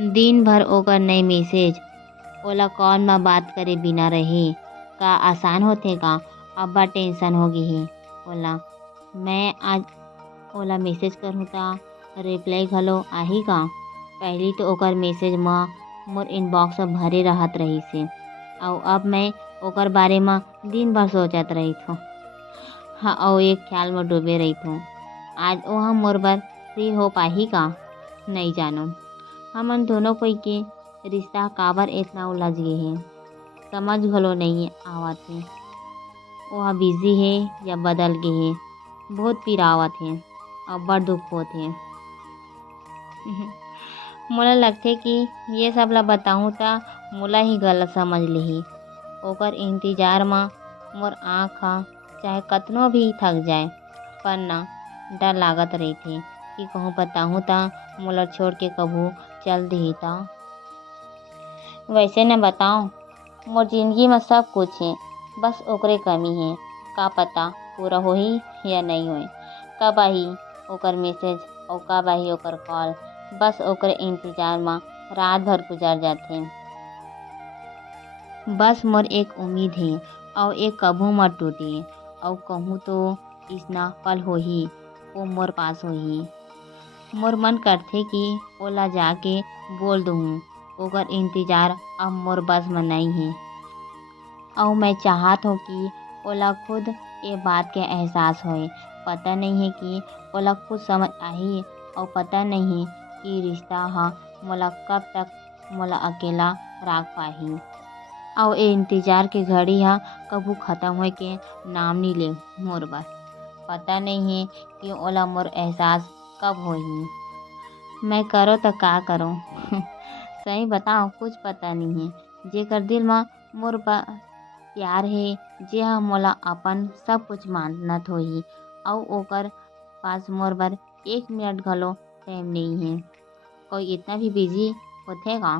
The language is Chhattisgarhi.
दिन भर ओकर नई मैसेज, ओला कॉल म बात करे बिना रहें का आसान होथे का? अब्बा टेंशन होगे हे ओला। मैं आज ओला मैसेज करहूँ त रिप्लाई घलो आही का? पहिली तो ओकर मैसेज म मोर इनबॉक्स भरे रहत रहिस हे अउ अब मैं ओकर बारे म दिन भर सोचत रहिथो अउ एक ख़्याल म डूबे रहिथो। आज ओहा मोर बर फ्री हो पाही का? नई जानव। हमन दोनों कोई के रिश्ता काबर एतना उलझ गे हे समझ घलो नइ आवत हे। ओहा बिजी हे या बदल गे हे। बहुत पीड़ा आवत हे अउ बड़ दुख होत हे। मोला लगथे कि ये सब ल बताहूँ त मोला ही गलत समझ लिही। ओकर इंतजार म मोर आँख ह चाहे कतनो भी थक जाए पर ना डर लागत रहिथे कि कहूँ बताहूँ त मोला छोड़ के कभू चल देही त। वैसे न बताओ, मोर जिंदगी म सब कुछ हे, बस ओकरे कमी हे। का पता पूरा होही या नइ होय। कब आही ओकर मैसेज अउ कब आही ओकर कॉल, बस ओकरे इंतजार म रात भर गुजर जाथे। बस मोर एक उम्मीद हे अउ ए कभू मत टूटे अउ कहूँ तो अइसना पल होही ओ मोर पास होही। मोर मन करथे कि ओला जाके बोल दूहूँ ओकर इंतजार अब मोर बस म नइ हे अउ मैं चाहत हूँ कि ओला खुद ए बात के एहसास होय। पता नइ हे कि ओला खुद समझ आही अउ पता नइ हे कि रिश्ता ह मोला कब तक मोला अकेला राख पाही अउ ए इंतजार के घड़ी ह कभू खतम होए के नाम नइ ले मोर बर। पता नइ हे कि ओला मोर एहसास कब होही। मैं करो त का करो? सही बताओ कुछ पता नइ हे। जेकर दिल म मोर प्यार हे, जेहा मोला अपन सब कुछ मानत होही अउ ओकर पास मोर बर एक मिनट घलो टाइम नइ हे। कोई इतना भी बिजी होथे का?